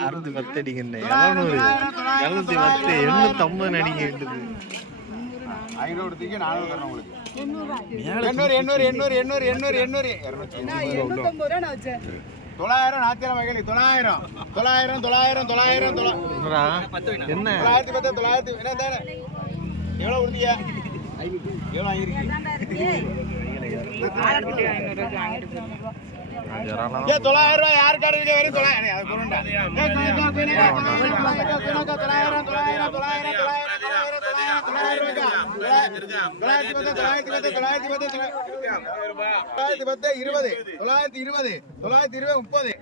அறுநூத்தி பத்து அடிக்கணும் எவ்வளவு எழுநூத்தி பத்து எண்ணூத்தி ஐம்பது அடிக்க வேண்டியது ஐநூறு தூக்கி நானூறு தரணும் உங்களுக்கு. எண்ணூறு எண்ணூறு எண்ணூறு எண்ணூறு எண்ணூறு எண்ணூறு. தொள்ளாயிரம் நாத்திரம் மகளி தொள்ளாயிரம் தொள்ளாயிரம் தொள்ளாயிரம் தொள்ளாயிரம் தொள்ளா- என்னடா? என்ன? தொள்ளாயிரத்தி பத்து தொள்ளாயிரத்தி என்ன தானே எவ்வளோ கொடுத்தீங்க? எவ்வளோ வாங்கிருக்கீங்க ஏ தொள்ளாயிரம் ரூபாய் யாரு தொள்ளாயிரம் அது பொருண்டா தொள்ளாயிரம் தொள்ளாயிரம் தொள்ளாயிரம் தொள்ளாயிரம் தொள்ளாயிரத்தி பத்து இருபது தொள்ளாயிரத்தி இருபது தொள்ளாயிரத்தி இருபது முப்பது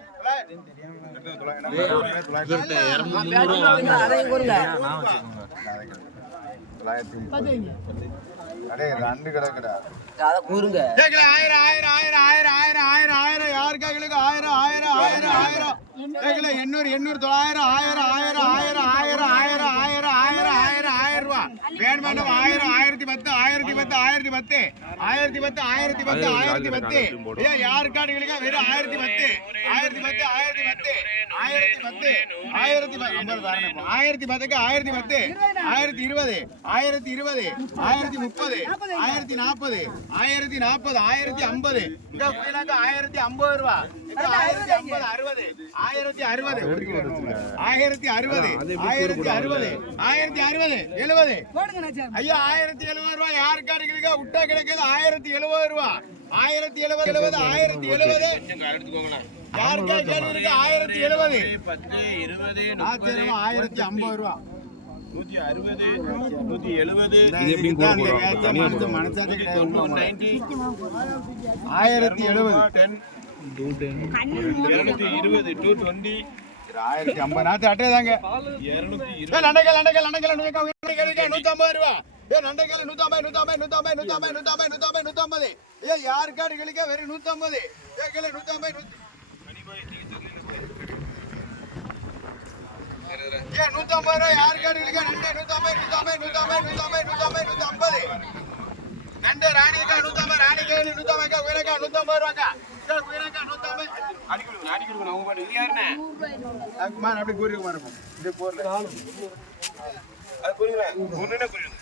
எண்ணூறு எண்ணூறு தொள்ளாயிரம் ஆயிரம் ஆயிரம் ஆயிரம் ஆயிரம் ஆயிரம் ஆயிரம் ஆயிரம் ஆயிரம் ஆயிரம் ரூபா வேணும் வேணும் ஆயிரம் ஆயிரத்தி பத்து ஆயிரத்தி பத்து ஆயிரத்தி பத்து ஆயிரத்தி பத்து ஆயிரத்தி பத்து ஆயிரத்தி பத்து ஏன் வெறும் ஆயிரத்தி பத்து ஆயிரத்தி பத்து ஆயிரத்தி பத்து ஆயிரத்தி பத்து ஆயிரத்தி பத்து ஐம்பது ஆயிரத்தி பத்துக்கு ஆயிரத்தி பத்து ஆயிரத்தி இருபது ஆயிரத்தி இருபது ஆயிரத்தி முப்பது ஆயிரத்தி நாற்பது ஆயிரத்தி நாற்பது ஆயிரத்தி ஐம்பது. இந்த ஆயிரத்தி ஐம்பது ரூபா. ஆயிரத்தி ஐம்பது அறுபது. ஆயிரத்தி அறுபது. ஆயிரத்தி அறுபது ஆயிரத்தி அறுபது ஆயிரத்தி அறுபது எழுபது. ஐயா ஆயிரத்தி எழுபது ரூபாய் யார் காடுகளுக்கு விட்டா கிடைக்கிறது ஆயிரத்தி எழுபது ரூபா. ஆயிரத்தி எழுபது எழுபது ஆயிரத்தி எழுபது. யாருக்கா கேள்வி இருக்கு ஆயிரத்தி எழுபது. பத்து இருபது ஆயிரத்தி ஐம்பது ரூபா. நூத்தி அறுபது நூத்தி எழுபது. ஆயிரத்தி எழுபது. டென். இருநூத்தி இருபது டூ டுவெண்ட்டி. ஆயிரத்தி ஐம்பது. நாத்து அட்டை தாங்க. நண்டைகள் நண்டைகள் நண்டைகள் நூத்தி ஐம்பது ரூபா. ஏ நண்டைகள் நூத்தி ஐம்பது நூத்தி ஐம்பது நூத்தி ஐம்பது நூத்தி ஐம்பது நூத்தி ஐம்பது நூத்தி ஐம்பது நூத்தி ஐம்பது. ஏ யார் கார்டு கிடைக்க வெறும் நூத்தி ஐம்பது. ஏ கிளை நூத்தி ஐம்பது நூத்தி ஏன் நூற்றம்பது ரூபா யார் காடுகளுக்கா நண்டு நூற்றம்பது நூற்றம்பது நூற்றம்பது நூற்றம்பது நூற்றம்பது நூற்றம்பது நண்டு ராணிக்கா நூற்றம்பது ராணிக்கா நூற்றம்பதுக்கா அப்படி கூறிக்க இருக்கும் இது கூறல அது கூறுங்களேன் ஒன்றுன்னா கூறிடுங்க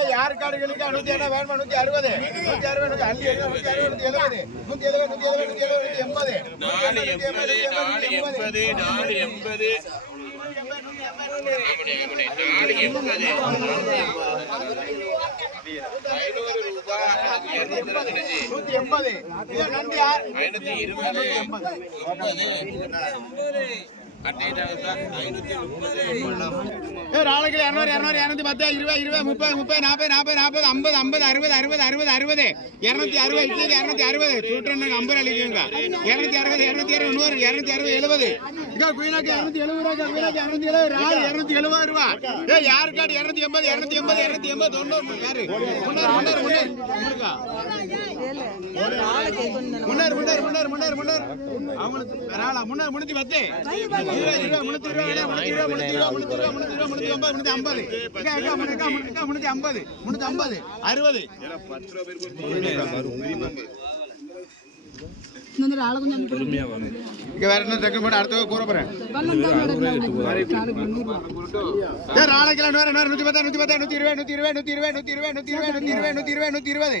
கிளிக்கு யார் காடு கிளிக்கு நூத்தி ஏழா வேணுமா? நூத்தி அறுபது. நூத்தி அறுபது நூத்தி அஞ்சு நூத்தி அறுபது நூத்தி எழுபது நூத்தி எழுபது நூத்தி எழுபது நூத்தி எழுபது நூத்தி எண்பது நாலு எண்பது அட்டையிட்டாங்க ஐநூத்தி முப்பது இரநூறு இரநூறு இரநூத்தி பத்து இருபது இருபது முப்பது முப்பது நாற்பது நாற்பது நாற்பது ஐம்பது ஐம்பது அறுபது அறுபது அறுபது அறுபது இரநூத்தி அறுபது இட்லிக்கு இரநூத்தி அறுபது சூட்டன்னு ஐம்பது அளிக்குங்க இரநூத்தி அறுபது இரநூத்தி அறுபது நூறு இரநூத்தி அறுபது எழுபது இங்க குயினாக்கு இரநூத்தி எழுபது ரூபா குயினாக்கு இரநூத்தி எழுபது ரால் இரநூத்தி எழுபது ரூபா ஏ யாரு கார்டு இரநூத்தி எண்பது இரநூத்தி எண்பது இரநூத்தி எண்பது தொண்ணூறு யாரு முன்னார் முன்னார் முன்னார் முன்னார் முன்னார் முன்னார் முன்னார் முன்னார் முன்னார் அவனுக்கு ராலா முன்னார் முன்னூத்தி பத்து முன்னூத்தி இருபது முன்னூத்தி இருபது முன்னூத்தி இருபது முன்னூத்தி இருபது முன்னூத்தி இருபது முன்னூத்தி ஐம்பது முன்னூத்தி ஐம்பது முன்னூத்தி ஐம்பது முன்னூத்தி ஐம்பது அறுபது வேற என்ன தக்க போட்டு அடுத்த கூற போறேன் ஏ நாளைக்கு நூறு நூறு நூத்தி பத்தா நூத்தி பத்தா நூத்தி இருபது நூத்தி இருபது நூத்தி இருபது நூத்தி இருபது நூத்தி இருபது நூத்தி இருபது நூத்தி இருபது நூத்தி இருபது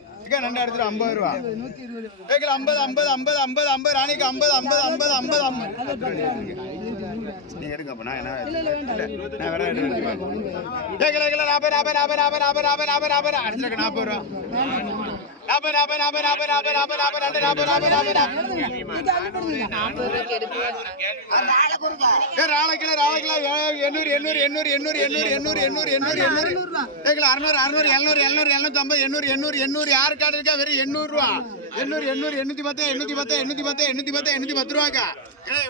சிக்கன் ரெண்டு எடுத்துட்டு ஐம்பது ரூபா. கேட்கல ஐம்பது ஐம்பது ஐம்பது ஐம்பது ஐம்பது ராணிக்கு ஐம்பது ஐம்பது ஐம்பது ஐம்பது ஐம்பது. நீ எடுக்கப்பா நான் என்ன வேற கேட்கல கேட்கல நாற்பது நாற்பது நாற்பது நாற்பது நாற்பது நாற்பது நாற்பது அடிச்சிருக்க நாற்பது ரூபா. நாற்பது, நாற்பது, நாற்பது, நாற்பது, நாற்பது, நாற்பது, நாற்பது, ரெண்டு, நாற்பது, நாற்பது, நாற்பது, நாற்பது. ஏய், ராளை கிலோ, ராளை கிலோ, ஏ- எண்ணூறு, எண்ணூறு, எண்ணூறு, எண்ணூறு, எண்ணூறு, எண்ணூறு, எண்ணூறு, எண்ணூறு, எண்ணூறு. அறுநூறு, அறுநூறு, எழுநூறு, எழுநூறு, எழுநூத்தம்பது, எண்ணூறு, எண்ணூறு, எண்ணூறு, யாரு கார்டு இருக்கா? வெறும் எண்ணூறு ரூபா. எண்ணூறு, எண்ணூறு, எண்ணூத்தி பத்து, எண்ணூத்தி பத்து, எண்ணூத்தி பத்து, எண்ணூத்தி பத்து, எண்ணூத்தி பத்து ரூபாக்கா.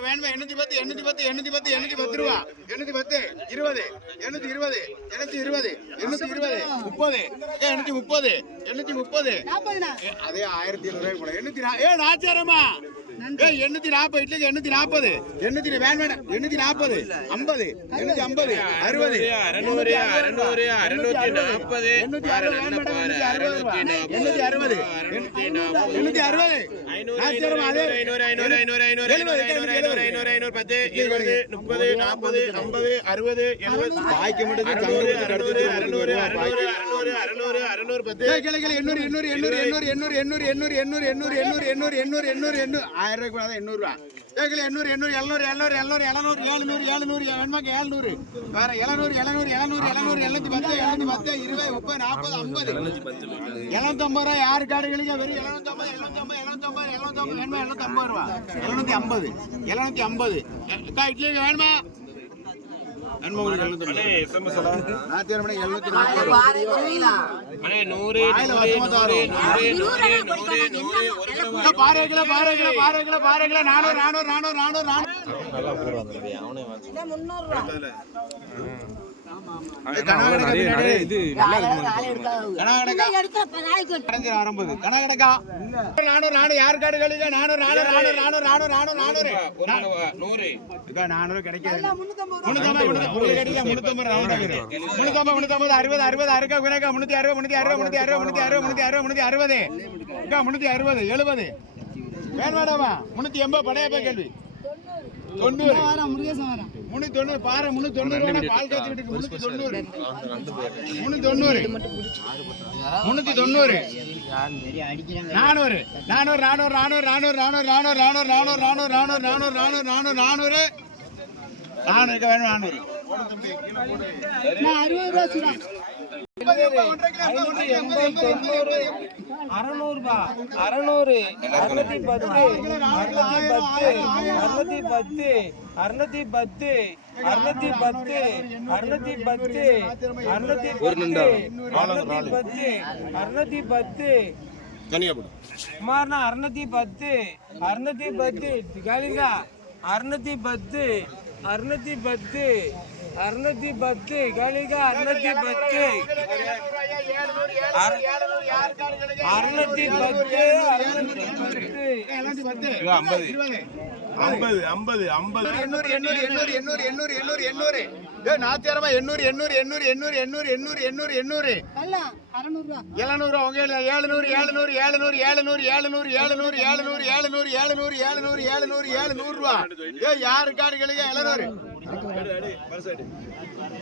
வேணுமா? எண்ணூத்தி பத்து, எண்ணூத்தி பத்து, எண்ணூத்தி பத்து, எண்ணூத்தி பத்து ரூபா. எண்ணூத்தி பத்து, இருபது, எண்ணூத்தி இருபது, எண்ணூத்தி இருபது, எண்ணூத்தி இருபது, முப்பது, எண்ணூத்தி முப்பது, எண்ணூத்தி முப்பது. அதே ஆயிரத்தி எழுநூறு ரூபாய் கூட. எண்ணூத்தி. ஏய் எண்ணூத்தி நாற்பது இட்லிக்கு எண்ணூத்தி நாற்பது எண்ணூத்தி வேண வேணாம் எண்ணூத்தி நாற்பது ஐம்பது ஐம்பது அறுபது எண்ணூத்தி அறுபது எண்ணூத்தி அறுபது எண்ணூத்தி அறுபது முப்பது நாற்பது ஐம்பது அறுபது எழுபது பாய்க்கு மட்டும் ஆயிரம் ரூபாய் தான் எண்ணூறுரூவா கேட்கல எண்ணூறு எண்ணூறு எழுநூறு எழுநூறு எழுநூறு எழுநூறு ஏழுநூறு ஏழுநூறு வேணுமாக்கு எழுநூறு எழுநூறு எழுநூறு எழுநூறு எழுநூத்தி பத்து எழுநூத்தி இருபது முப்பது நாற்பது ஐம்பது எழுநூத்தி ஐம்பது ரூபா யாரு காடுகளுக்கு வெறும் எழுநூத்தி ஐம்பது ஐம்பது எழுநூத்தி ஐம்பது எழுநூத்தி ஐம்பது வேணுமா ஐம்பது ரூபா ஐம்பது வேணுமா முன்னூறு அறுபது எழுபது. வேணாடாமா முன்னூத்தி எண்பது படையப்ப கேள்வி. தொண்ணூறு. முருகேசன் முன்னூத்தி தொண்ணூறு பாரு முன்னூத்தி தொண்ணூறு பால் காய்ச்சிட்டு முன்னூத்தி தொண்ணூறு முன்னூத்தி தொண்ணூறு முன்னூத்தி தொண்ணூறு நானூறு நானூறு நானூறு நானூறு நானூறு நானூறு நானூறு நானூறு நானூறு நானூறு நானூறு நானூறு நானூறு நானூறு நானூறு நானூறு வேணும் நானூறு அறநூறுபா அறநூறு அறுநூத்தி பத்து அறுநூத்தி பத்து அறுநூத்தி பத்து அறுநூத்தி பத்து அறுநூத்தி பத்து அறுநூத்தி பத்து அறுநூத்தி அறுநூத்தி பத்து அறுநூத்தி பத்து குமார்னா அறுநூத்தி பத்து அறுநூத்தி பத்து கலிங்கா அறுநூத்தி பத்து அறுநூத்தி பத்து அறுநூத்தி பத்து கலிங்க அறுநூத்தி பத்து அறுநூத்தி பத்து அறுநூத்தி பத்து ஐம்பது ஐம்பது ஐம்பது ஐம்பது எண்ணூறு எண்ணூறு எண்ணூறு எண்ணூறு எண்ணூறு எண்ணூறு எண்ணூறு ஏ நாத்தியாரமா எண்ணூறு எண்ணூறு எண்ணூறு எண்ணூறு எண்ணூறு எண்ணூறு எண்ணூறு எண்ணூறு எழுநூறு உங்க ஏழுநூறு ஏழுநூறு ஏழுநூறு ஏழுநூறு ஏழுநூறு ஏழுநூறு ஏழுநூறு ஏழுநூறு ஏழுநூறு ஏழுநூறு ஏழுநூறு ஏழுநூறு ரூபா ஏ யாரு காடுகளுக்கு எழுநூறு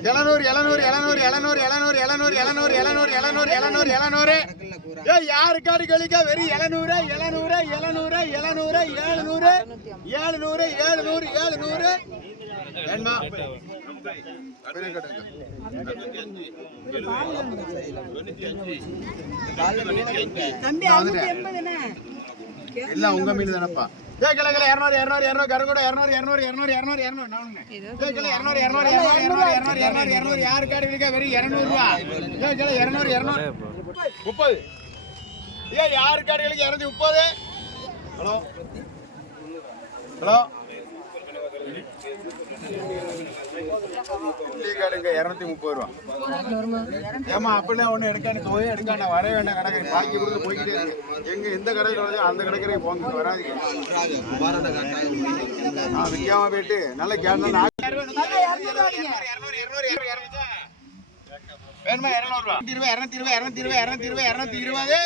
எழுநூறு எழுநூறு எழுநூறு எழுநூறு எழுநூறு எழுநூறு எழுநூறு எழுநூறு எழுநூறு எழுநூறு எழுநூறு ஏ யாரு காடுகளுக்கு வெறும் எழுநூறு எழுநூறு எழுநூறு எழுநூறு ஏழுநூறு ஏழுநூறு ஏழுநூறு ஏழுநூறு வேணுமா எல்லாம் உங்க மீன் தானப்பா ஏ கிலோ கிலோ இரநூறு இரநூறு இரநூறு கருங்கூட இரநூறு இரநூறு இரநூறு இரநூறு இரநூறு நான் ஒண்ணு. ஏ கிலோ இரநூறு இரநூறு இரநூறு இரநூறு இரநூறு இரநூறு இரநூறு யாரு காடு இருக்கா வெறும் இரநூறு ரூபா ஏ கிலோ இரநூறு இரநூறு முப்பது ஏ யாரு காடுகளுக்கு இரநூத்தி முப்பது ஹலோ ஹலோ டீ கார்டுங்க இரநூத்தி முப்பது ரூபா. ஏமா அப்படிலாம் ஒண்ணு எடுக்கான்னு போய் எடுக்க நான் வர வேண்டாம் கடை பாக்கி கொடுத்து போய்கிட்டே இருக்கு. எங்க எந்த கடையில் வருதோ அந்த கடைக்கு போங்க வராதீங்க. ஆ, விக்காம போயிட்டு நல்ல கேட்டா வேணுமா இரநூறு ரூபா இருபது இரநூத்தி இருபது இரநூத்தி இருபது இரநூத்தி இருபது இரநூத்தி இருபது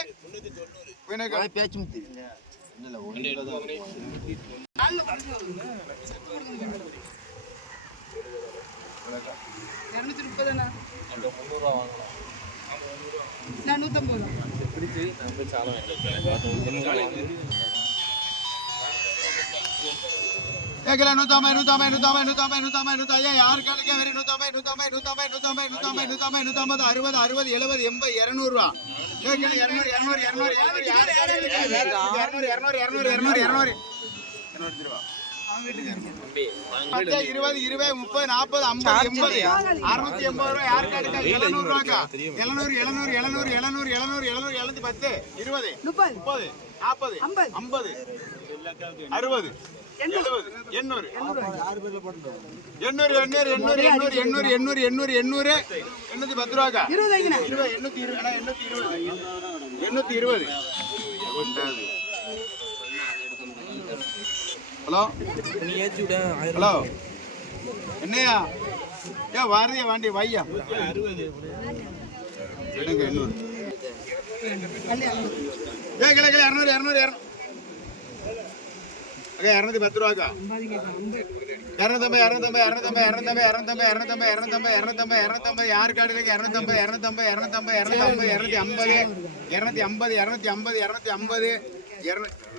பேச்சு ஏ ஏகல நூத்தம்பது நூத்தம்பது நூத்தம்பது நூத்தம்பது நூத்தம்பது நூத்தி ஐயா யார் கணக்கு வேறு நூத்தம்பது நூத்தம்பது நூத்தம்பது நூத்தம்பது நூத்தம்பது நூத்தம்பது நூத்தம்பது அறுபது அறுபது எழுபது எண்பது இரநூறுவா ஏகல இரநூறு இரநூறு இரநூறு இரநூறு யார் இரநூறு இரநூறு இரநூறு இரநூறு இரநூறு இருபது இருபது முப்பது நாற்பது ஐம்பது எண்பது. அறுநூத்தி எண்பது ரூபாய் யாருக்கு எடுக்க எழுநூறு எழுநூறு எழுநூறு எழுநூறு எழுநூறு எழுநூறு எழுநூறு எழுநூத்தி பத்து. இருபது முப்பது. முப்பது நாற்பது ஐம்பது. அறுபது எண்ணூறு. எண்ணூறு எண்ணூறு எண்ணூறு எண்ணூறு எண்ணூறு எண்ணூறு எண்ணூறு எண்ணூறு. எண்ணூத்தி பத்து ரூபாக்கா இருபது இருபது எண்ணூத்தி இருபது அண்ணா, எண்ணூத்தி இருபது. ஹலோ நீ இருபது விட ஹலோ என்னையா ஏ வாரதியா வாண்டி வாய்யா எடுங்க எண்ணூறு ஏ கிளை கிளை இரநூறு இரநூறு இரநூறு இரநூத்தி பத்து ரூபாக்கா இரநூத்தம்பது இரநூத்தம்பது இரநூத்தம்பது இரநூத்தம்பது இரநூத்தம்பது இரநூத்தம்பது இரநூத்தம்பது இரநூத்தம்பது இரநூத்தம்பது யார் கார்டுக்கு இரநூத்தம்பது இரநூத்தம்பது இரநூத்தம்பது இரநூத்தம்பது இரநூத்தி ஐம்பது இரநூத்தி ஐம்பது இரநூத்தி ஐம்பது இரநூத்தி ஐம்பது இரநூத்தி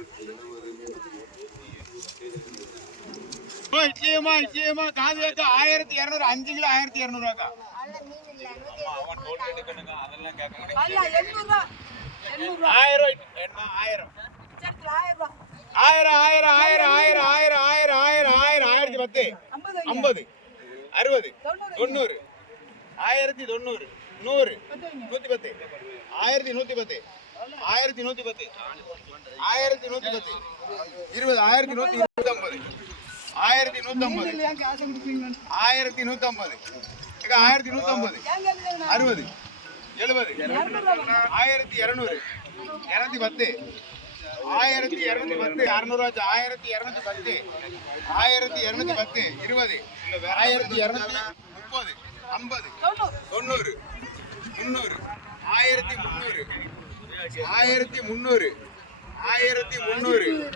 நிச்சயமா நிச்சயமா. காது கேட்க ஆயிரத்தி இரநூறு அஞ்சு கிலோ ஆயிரத்தி இரநூறுவாக்கா? ஆயிரம் ஆயிரம். ஆயிரம் ஆயிரம் ஆயிரம் ஆயிரம் ஆயிரம் ஆயிரம் ஆயிரம் ஆயிரம் ஆயிரத்தி பத்து. ஐம்பது அறுபது தொண்ணூறு ஆயிரத்தி தொண்ணூறு நூறு நூத்தி பத்து. ஆயிரத்தி நூத்தி பத்து. ஆயிரத்தி நூத்தி பத்து. ஆயிரத்தி நூத்தி பத்து. இருபது ஆயிரத்தி நூத்தி இருபத்தி ஐம்பது ஆயிரத்தி நூற்றம்பது ஆயிரத்தி நூற்றம்பது ஆயிரத்தி நூத்தி அறுபது. எழுபது. ஆயிரத்தி இரநூறு. இரநூத்தி பத்து. ஆயிரத்தி இரநூத்தி பத்து. அறுநூறுவாச்சு. ஆயிரத்தி இரநூத்தி பத்து. ஆயிரத்தி இரநூத்தி பத்து. இருபது. ஆயிரத்தி இரநூத்தி முப்பது. ஐம்பது. தொண்ணூறு தொண்ணூறு. முந்நூறு. ஆயிரத்தி முந்நூறு. ஆயிரத்தி முந்நூறு. ஆயிரத்தி முந்நூறு.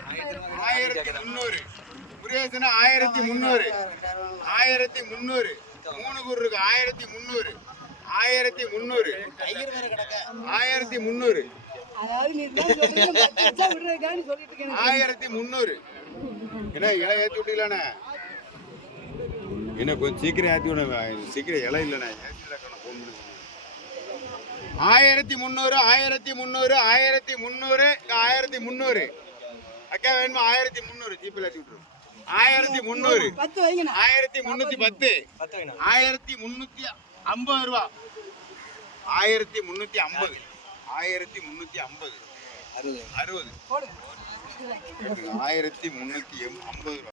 ஆயிரத்தி முந்நூறு. புரியாச்சுன்னா ஆயிரத்தி முந்நூறு. ஆயிரத்தி முந்நூறு. மூணு கூறு இருக்கு. ஆயிரத்தி முந்நூறு. ஆயிரத்தி முந்நூறு. ஆயிரத்தி முந்நூறு. ஆயிரத்தி முந்நூறு. என்ன இலை ஏற்றி விட்டீங்களாண்ணே? என்ன கொஞ்சம் சீக்கிரம் ஏற்றி விட சீக்கிரம் இலை இல்லைண்ணே. ஆயிரத்தி முந்நூறு ஆயிரத்தி முந்நூறு ஆயிரத்தி முந்நூறு ஆயிரத்தி முந்நூறு. அக்கா வேணுமா? ஆயிரத்தி முந்நூறு. ஜிபில் ஏற்றி விட்டுரும் ஆயிரத்தி முந்நூறு. ஆயிரத்தி முந்நூற்றி பத்து. ஆயிரத்தி முந்நூற்றி ஐம்பது ரூபா. ஆயிரத்தி முந்நூற்றி ஐம்பது. ஆயிரத்தி முந்நூற்றி ஐம்பது. அறுபது. போடு ஆயிரத்தி முந்நூற்றி ஐம்பது ரூபா.